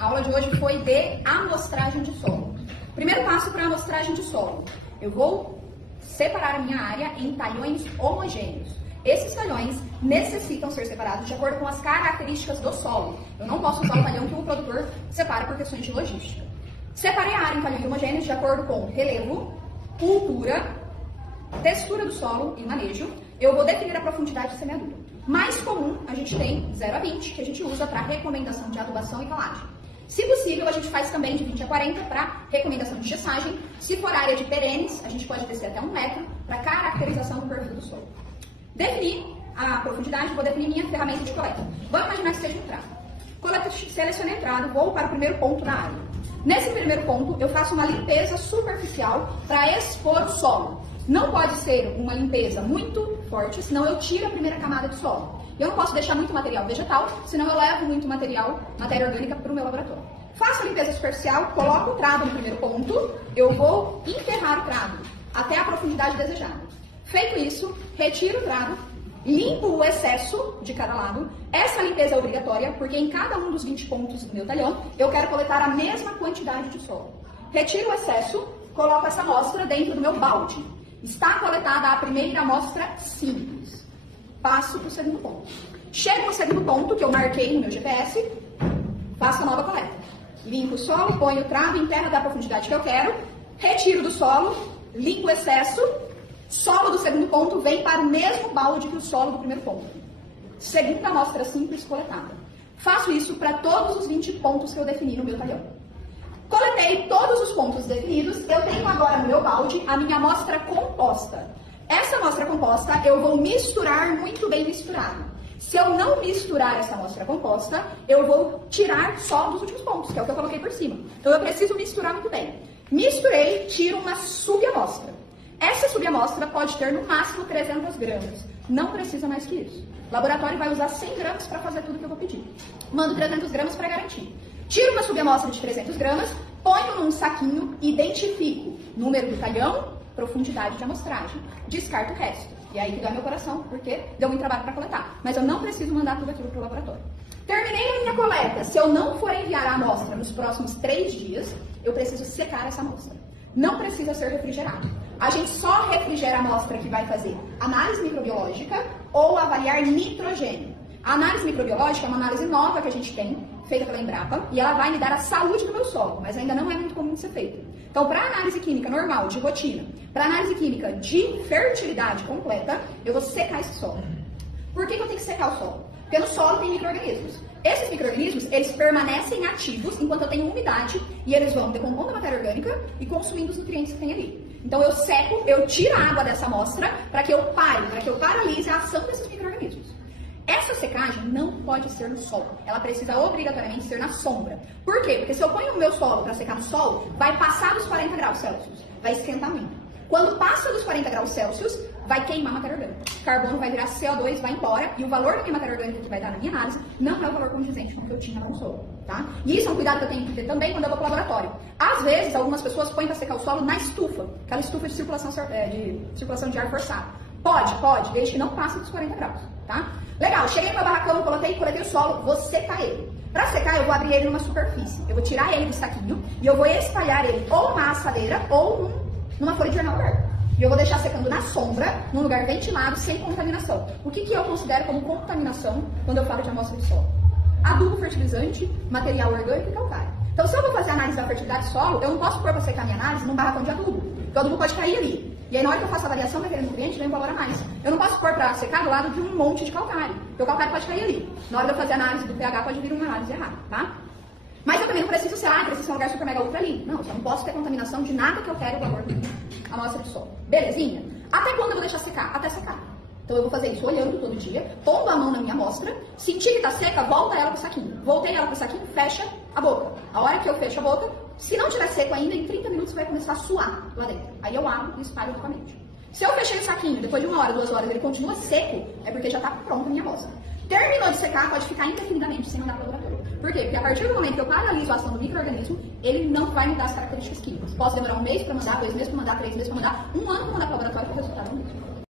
A aula de hoje foi de amostragem de solo. Primeiro passo para a amostragem de solo. Eu vou separar a minha área em talhões homogêneos. Esses talhões necessitam ser separados de acordo com as características do solo. Eu não posso usar o talhão que o produtor separa por questões de logística. Separei a área em talhões homogêneos de acordo com relevo, cultura, textura do solo e manejo. Eu vou definir a profundidade de semeadura. Mais comum, a gente tem 0 a 20, que a gente usa para recomendação de adubação e calagem. Se possível, a gente faz também de 20 a 40 para recomendação de gessagem. Se for área de perenes, a gente pode descer até 1 metro para caracterização do perfil do solo. Definir a profundidade, vou definir minha ferramenta de coleta. Vamos imaginar que seja um trato. Coleta, selecionei o trato, vou para o primeiro ponto da área. Nesse primeiro ponto, eu faço uma limpeza superficial para expor o solo. Não pode ser uma limpeza muito forte, senão eu tiro a primeira camada de solo. Eu não posso deixar muito material vegetal, senão eu levo muito matéria orgânica para o meu laboratório. Faço a limpeza superficial, coloco o trado no primeiro ponto, eu vou enterrar o trado até a profundidade desejada. Feito isso, retiro o trado, limpo o excesso de cada lado. Essa limpeza é obrigatória, porque em cada um dos 20 pontos do meu talhão, eu quero coletar a mesma quantidade de solo. Retiro o excesso, coloco essa amostra dentro do meu balde. Está coletada a primeira amostra simples. Passo para o segundo ponto. Chego no segundo ponto, que eu marquei no meu GPS, faço a nova coleta. Limpo o solo, ponho o travo, enterro da profundidade que eu quero, retiro do solo, limpo o excesso, solo do segundo ponto vem para o mesmo balde que o solo do primeiro ponto. Segunda amostra simples coletada. Faço isso para todos os 20 pontos que eu defini no meu talhão. Coletei todos os pontos definidos, eu tenho agora no meu balde a minha amostra composta. Essa amostra composta eu vou misturar muito bem misturado. Se eu não misturar essa amostra composta, eu vou tirar só dos últimos pontos, que é o que eu coloquei por cima. Então eu preciso misturar muito bem. Misturei, tiro uma subamostra. Essa subamostra pode ter no máximo 300 gramas. Não precisa mais que isso. O laboratório vai usar 100 gramas para fazer tudo que eu vou pedir. Mando 300 gramas para garantir. Tiro uma subamostra de 300 gramas, ponho num saquinho, identifico número do talhão, profundidade de amostragem. Descarto o resto. E aí que dói meu coração, porque deu muito trabalho para coletar. Mas eu não preciso mandar tudo aquilo para o laboratório. Terminei a minha coleta. Se eu não for enviar a amostra nos próximos 3 dias, eu preciso secar essa amostra. Não precisa ser refrigerado. A gente só refrigera a amostra que vai fazer análise microbiológica ou avaliar nitrogênio. A análise microbiológica é uma análise nova que a gente tem, feita pela Embrapa, e ela vai me dar a saúde do meu solo, mas ainda não é muito comum de ser feita. Então, para análise química normal, de rotina, para análise química de fertilidade completa, eu vou secar esse solo. Por que eu tenho que secar o solo? Porque no solo tem micro-organismos. Esses micro-organismos, eles permanecem ativos enquanto eu tenho umidade e eles vão decompondo a matéria orgânica e consumindo os nutrientes que tem ali. Então eu seco, eu tiro a água dessa amostra para que eu pare, para que eu paralise a ação desses micro-organismos. Essa secagem não pode ser no sol, ela precisa obrigatoriamente ser na sombra. Por quê? Porque se eu ponho o meu solo para secar no sol, vai passar dos 40 graus Celsius, vai esquentar muito. Quando passa dos 40 graus Celsius, vai queimar a matéria orgânica. O carbono vai virar CO2, vai embora, e o valor da minha matéria orgânica que vai dar na minha análise não é o valor condizente com o que eu tinha no solo, tá? E isso é um cuidado que eu tenho que ter também quando eu vou para o laboratório. Às vezes, algumas pessoas põem para secar o solo na estufa, aquela estufa de circulação de ar forçado. Pode, desde que não passe dos 40 graus, tá? Legal, cheguei no meu barracão, coletei o solo, vou secar ele. Para secar, eu vou abrir ele numa superfície. Eu vou tirar ele do saquinho e eu vou espalhar ele ou numa assadeira ou numa folha de jornal aberta. E eu vou deixar secando na sombra, num lugar ventilado, sem contaminação. O que eu considero como contaminação quando eu falo de amostra de solo? Adubo fertilizante, material orgânico e calcário. Então, se eu vou fazer análise da fertilidade do solo, eu não posso pôr para secar minha análise num barracão de adubo. Porque o adubo pode cair ali. E aí, na hora que eu faço a avaliação daquele nutriente, vem um valor a mais. Eu não posso pôr para secar do lado de um monte de calcário. Porque o calcário pode cair ali. Na hora de eu fazer a análise do pH, pode vir uma análise errada, tá? Mas eu também não preciso ser, preciso ser um lugar super mega ultra limpo. Não, eu só não posso ter contaminação de nada que eu quero o valor da amostra de solo. Belezinha? Até quando eu vou deixar secar? Até secar. Então eu vou fazer isso olhando todo dia, pondo a mão na minha amostra, sentir que tá seca, volta ela pro saquinho. Voltei ela pro saquinho, fecha a boca. A hora que eu fecho a boca, se não tiver seco ainda, em 30 minutos vai começar a suar lá dentro. Aí eu abro e espalho novamente. Se eu fechei o saquinho, depois de 1 hora, 2 horas, ele continua seco, é porque já tá pronta a minha amostra. Terminou de secar, pode ficar indefinidamente sem mandar para o laboratório. Por quê? Porque a partir do momento que eu paraliso a ação do micro-organismo, ele não vai mudar as características químicas. Posso demorar 1 mês para mandar, 2 meses para mandar, 3 meses para mandar, 1 ano para mandar para o laboratório, que o resultado é o mesmo.